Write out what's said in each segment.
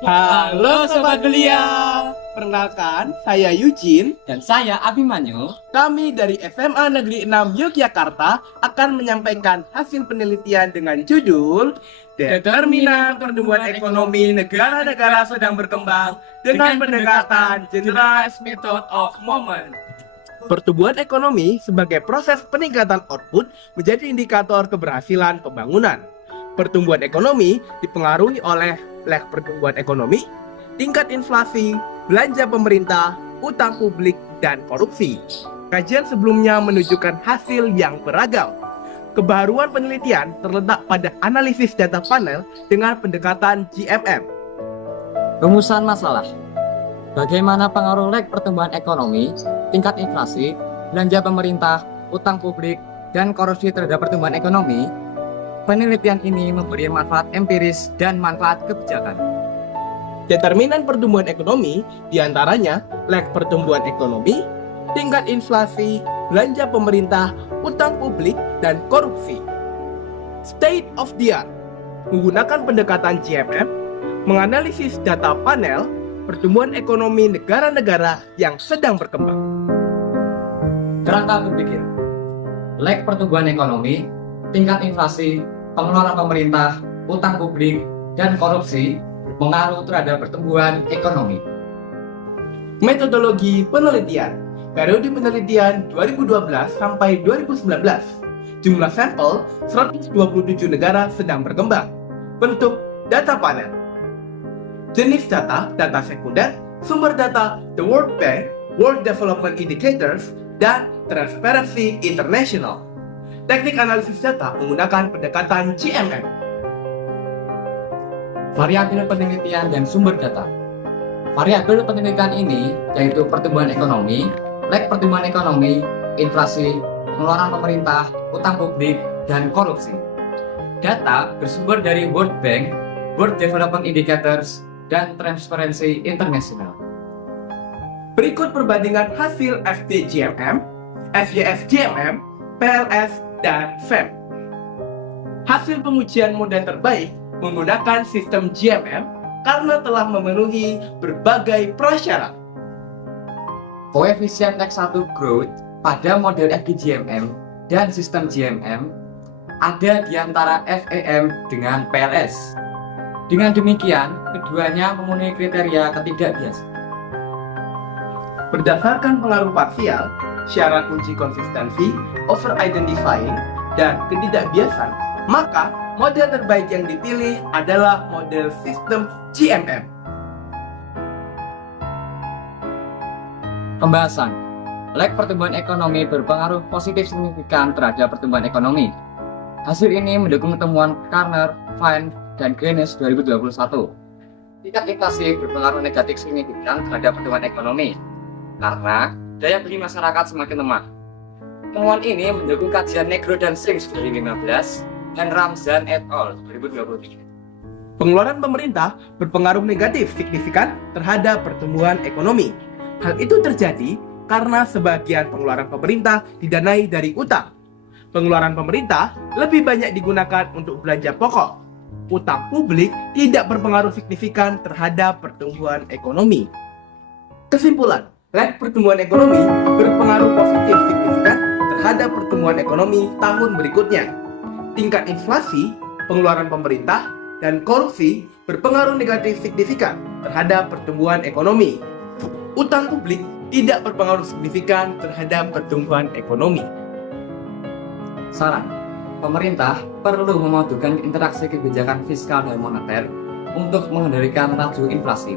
Halo Sobat Belia, perkenalkan saya Eugene. Dan saya Abimanyu. Kami dari SMA Negeri 6 Yogyakarta akan menyampaikan hasil penelitian dengan judul Determinan Pertumbuhan Ekonomi Negara-negara Sedang Berkembang dengan Pendekatan Generalized Method of Moment. Pertumbuhan ekonomi sebagai proses peningkatan output menjadi indikator keberhasilan pembangunan. Pertumbuhan ekonomi dipengaruhi oleh lag pertumbuhan ekonomi, tingkat inflasi, belanja pemerintah, utang publik, dan korupsi. Kajian sebelumnya menunjukkan hasil yang beragam. Kebaruan penelitian terletak pada analisis data panel dengan pendekatan GMM. Rumusan masalah. Bagaimana pengaruh lag pertumbuhan ekonomi, tingkat inflasi, belanja pemerintah, utang publik, dan korupsi terhadap pertumbuhan ekonomi? Penelitian ini memberi manfaat empiris dan manfaat kebijakan. Determinan pertumbuhan ekonomi diantaranya lag pertumbuhan ekonomi, tingkat inflasi, belanja pemerintah, utang publik, dan korupsi. State of the art menggunakan pendekatan GMM, menganalisis data panel pertumbuhan ekonomi negara-negara yang sedang berkembang. Kerangka berpikir. Lag pertumbuhan ekonomi, tingkat inflasi, pengeluaran pemerintah, utang publik, dan korupsi berpengaruh terhadap pertumbuhan ekonomi. Metodologi penelitian. Periode penelitian 2012 sampai 2019. Jumlah sampel 127 negara sedang berkembang. Bentuk data panel. Jenis data sekunder, sumber data The World Bank, World Development Indicators, dan Transparency International. Teknik analisis data menggunakan pendekatan GMM. Variabel penelitian dan sumber data. Variabel penelitian ini yaitu pertumbuhan ekonomi, lag pertumbuhan ekonomi, inflasi, pengeluaran pemerintah, utang publik, dan korupsi. Data bersumber dari World Bank, World Development Indicators, dan Transparency International. Berikut perbandingan hasil FTGMM, SYSGMM, PLS, dan FEM. Hasil pengujian model terbaik menggunakan sistem GMM karena telah memenuhi berbagai prasyarat. Koefisien X1 growth pada model FDGMM dan sistem GMM ada di antara FEM dengan PLS. Dengan demikian, keduanya memenuhi kriteria ketidakbiasaan. Berdasarkan pengaruh parsial, syarat kunci konsistensi, over-identifying, dan ketidakbiasan, maka model terbaik yang dipilih adalah model sistem GMM. Pembahasan. Lag pertumbuhan ekonomi berpengaruh positif signifikan terhadap pertumbuhan ekonomi. Hasil ini mendukung temuan Karner, Fine, dan Greenish 2021. Tingkat inflasi berpengaruh negatif signifikan terhadap pertumbuhan ekonomi karena daya beli masyarakat semakin lemah. Temuan ini mendukung kajian Negro dan Sims 2015 dan Ramzan et al. 2023. Pengeluaran pemerintah berpengaruh negatif signifikan terhadap pertumbuhan ekonomi. Hal itu terjadi karena sebagian pengeluaran pemerintah didanai dari utang. Pengeluaran pemerintah lebih banyak digunakan untuk belanja pokok. Utang publik tidak berpengaruh signifikan terhadap pertumbuhan ekonomi. Kesimpulan, lag pertumbuhan ekonomi berpengaruh positif signifikan terhadap pertumbuhan ekonomi tahun berikutnya. Tingkat inflasi, pengeluaran pemerintah, dan korupsi berpengaruh negatif signifikan terhadap pertumbuhan ekonomi. Utang publik tidak berpengaruh signifikan terhadap pertumbuhan ekonomi. Saran, pemerintah perlu memadukan interaksi kebijakan fiskal dan moneter untuk mengendalikan laju inflasi.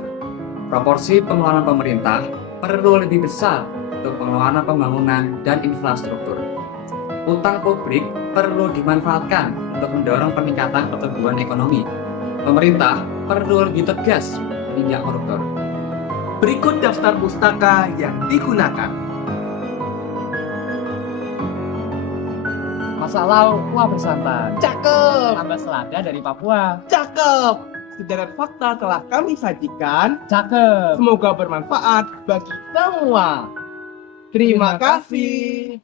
Proporsi pengeluaran pemerintah perlu lebih besar untuk pengeluaran pembangunan dan infrastruktur. Utang publik perlu dimanfaatkan untuk mendorong peningkatan pertumbuhan ekonomi. Pemerintah perlu lebih tegas menindak koruptor. Berikut daftar pustaka yang digunakan. Masa lalu Papua bersantai. Cakep! Tambah selada dari Papua. Cakep! Sederet fakta telah kami sajikan. Cakep. Semoga bermanfaat bagi semua. Terima kasih.